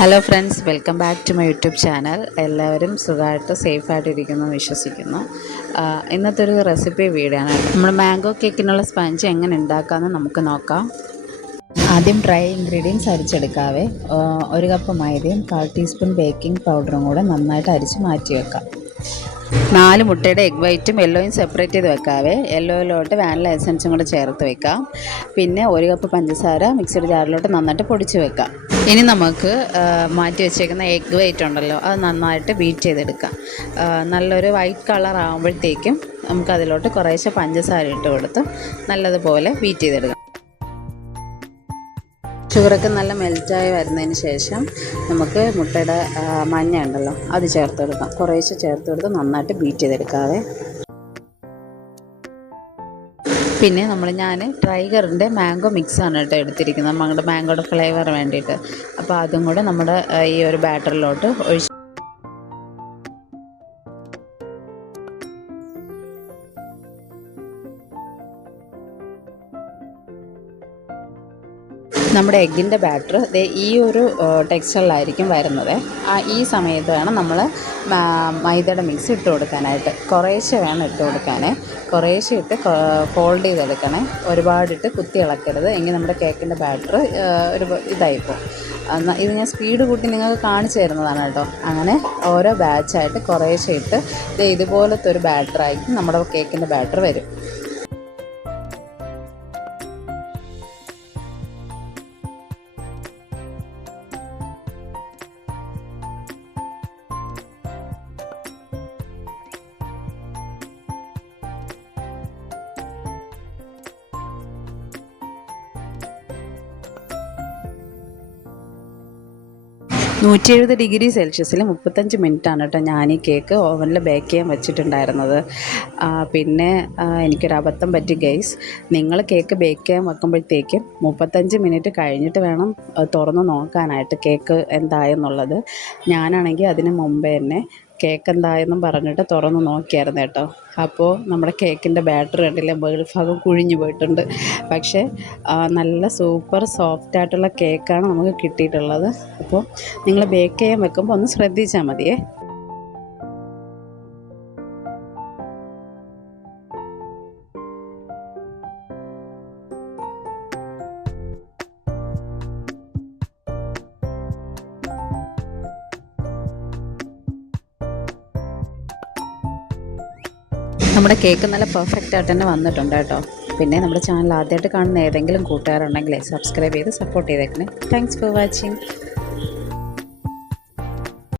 Hello friends, welcome back to my YouTube channel. എല്ലാവരും സുഖമായിട്ട് സേഫായിട്ടിരിക്കുന്നു വിശ്വസിക്കുന്നു. ഇന്നത്തെ ഒരു റെസിപ്പി വീഡിയോ ആണ്. നമ്മൾ മാംഗോ കേക്കിനുള്ള സ്പഞ്ച് എങ്ങനെ ഉണ്ടാക്കാമെന്ന് നമുക്ക് നോക്കാം. ആദ്യം ഡ്രൈ ഇൻഗ്രീഡിയൻസ് അരിച്ചെടുക്കാവേ. 1 കപ്പ് മൈദയും 1/4 ടീസ്പൂൺ ബേക്കിംഗ് പൗഡറും കൂടെ നന്നായിട്ട് അരിച്ച് മാറ്റി വെക്കാം. 4 മുട്ടയുടെ എഗ് വൈറ്റും യെല്ലോയും സെപ്പറേറ്റ് ചെയ്ത് വെക്കാവേ. യെല്ലോയിലോട്ട് വാനില എസൻസും കൂടെ ചേർത്ത് വെക്കാം. പിന്നെ 1 കപ്പ് പഞ്ചസാര മിക്സിയുടെ ജാറിലോട്ട് നന്നായിട്ട് പൊടിച്ച് വെക്കാം. ഇനി നമുക്ക് മാറ്റി വെച്ചേക്കുന്ന എഗ് വൈറ്റ് ഉണ്ടല്ലോ, അത് നന്നായിട്ട് ബീറ്റ് ചെയ്തെടുക്കാം. നല്ലൊരു വൈറ്റ് കളർ ആകുമ്പോഴത്തേക്കും നമുക്കതിലോട്ട് കുറേശ്ശെ പഞ്ചസാര ഇട്ട് കൊടുത്ത് നല്ലതുപോലെ ബീറ്റ് ചെയ്തെടുക്കാം. ഷുഗറൊക്കെ നല്ല മെൽറ്റായി വരുന്നതിന് ശേഷം നമുക്ക് മുട്ടയുടെ മഞ്ഞ ഉണ്ടല്ലോ അത് ചേർത്ത് കൊടുക്കാം. കുറേശ്ശെ ചേർത്ത് കൊടുത്ത് നന്നായിട്ട് ബീറ്റ് ചെയ്തെടുക്കാവേ. പിന്നെ ഞാൻ ടൈഗറിൻ്റെ മാംഗോ മിക്സാണ് കേട്ടോ എടുത്തിരിക്കുന്നത്, നമ്മുടെ മാംഗോയുടെ ഫ്ലേവർ വേണ്ടിയിട്ട്. അപ്പോൾ അതും കൂടെ നമ്മുടെ ഈ ഒരു ബാറ്ററിലോട്ട് ഒഴിച്ച് നമ്മുടെ എഗ്ഗിൻ്റെ ബാറ്റർ ഈ ഒരു ടെക്സ്ചറിലായിരിക്കും വരുന്നത്. ഈ സമയത്ത് വേണം നമ്മൾ മൈദയുടെ മിക്സ് ഇട്ട് കൊടുക്കാനായിട്ട്. കുറേശ്ശെ വേണം ഇട്ട് കൊടുക്കാൻ. കുറേശ്ശെ ഇട്ട് ഫോൾഡ് ചെയ്തെടുക്കണേ. ഒരുപാടിട്ട് കുത്തി ഇളക്കരുത്, എങ്കിൽ നമ്മുടെ കേക്കിൻ്റെ ബാറ്റർ ഒരു ഇതായിപ്പോൾ. ഇത് ഞാൻ സ്പീഡ് കൂട്ടി നിങ്ങൾക്ക് കാണിച്ചു തരുന്നതാണ് കേട്ടോ. അങ്ങനെ ഓരോ ബാച്ചായിട്ട് കുറേശ്ശെ ഇട്ട് ഇതുപോലത്തെ ഒരു ബാറ്ററായിരിക്കും നമ്മുടെ കേക്കിൻ്റെ ബാറ്റർ വരും. $170 35 മിനിറ്റാണ് കേട്ടോ ഞാൻ ഈ കേക്ക് ഓവനിൽ ബേക്ക് ചെയ്യാൻ വെച്ചിട്ടുണ്ടായിരുന്നത്. പിന്നെ എനിക്കൊരു അബദ്ധം പറ്റി ഗൈസ്. നിങ്ങൾ കേക്ക് ബേക്ക് ചെയ്യാൻ വെക്കുമ്പോഴത്തേക്കും 35 മിനിറ്റ് കഴിഞ്ഞിട്ട് വേണം തുറന്ന് നോക്കാനായിട്ട് കേക്ക് എന്തായെന്നുള്ളത്. ഞാനാണെങ്കിൽ അതിന് മുമ്പേ തന്നെ കേക്ക് എന്തായെന്നും പറഞ്ഞിട്ട് തുറന്ന് നോക്കിയായിരുന്നു കേട്ടോ. അപ്പോൾ നമ്മുടെ കേക്കിൻ്റെ ബാറ്റർ കണ്ടില്ലേ, മുകൾ ഭാഗം കുഴിഞ്ഞു പോയിട്ടുണ്ട്. പക്ഷേ നല്ല സൂപ്പർ സോഫ്റ്റായിട്ടുള്ള കേക്കാണ് നമുക്ക് കിട്ടിയിട്ടുള്ളത്. അപ്പോൾ നിങ്ങൾ ബേക്ക് ചെയ്യാൻ വെക്കുമ്പോൾ ഒന്ന് ശ്രദ്ധിച്ചാൽ മതിയേ. നമ്മുടെ കേക്ക് നല്ല പെർഫെക്റ്റ് ആയിട്ട് തന്നെ വന്നിട്ടുണ്ട് കേട്ടോ. പിന്നെ നമ്മുടെ ചാനൽ ആദ്യമായിട്ട് കാണുന്ന ഏതെങ്കിലും കൂട്ടുകാരുണ്ടെങ്കിൽ സബ്സ്ക്രൈബ് ചെയ്ത് സപ്പോർട്ട് ചെയ്തേക്കണേ. Thanks for watching.